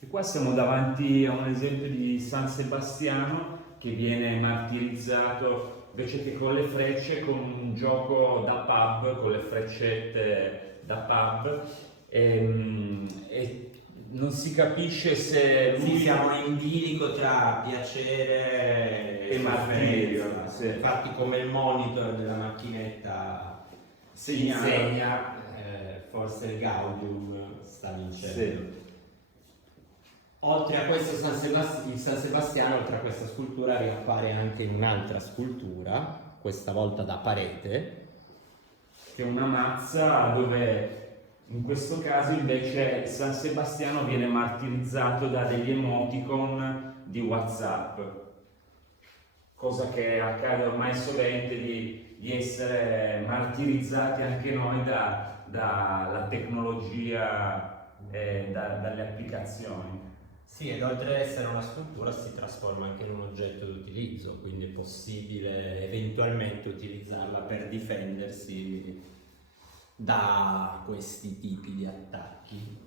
E qua siamo davanti a un esempio di San Sebastiano che viene martirizzato invece che con le frecce, con un gioco da pub, con le freccette da pub. E non si capisce se lui... Sì, siamo in bilico tra piacere E martirio, sofferenza. sì. Infatti, come il monitor della macchinetta Segnala. insegna, forse il Gaudium sta vincendo. Sì. Oltre a questo il San Sebastiano, oltre a questa scultura, riappare anche in un'altra scultura, questa volta da parete. Che è una mazza dove in questo caso invece San Sebastiano viene martirizzato da degli emoticon di WhatsApp, cosa che accade ormai sovente di essere martirizzati anche noi dalla tecnologia e dalle applicazioni. Sì, ed oltre ad essere una scultura si trasforma anche in un oggetto di utilizzo, quindi è possibile eventualmente utilizzarla per difendersi da questi tipi di attacchi.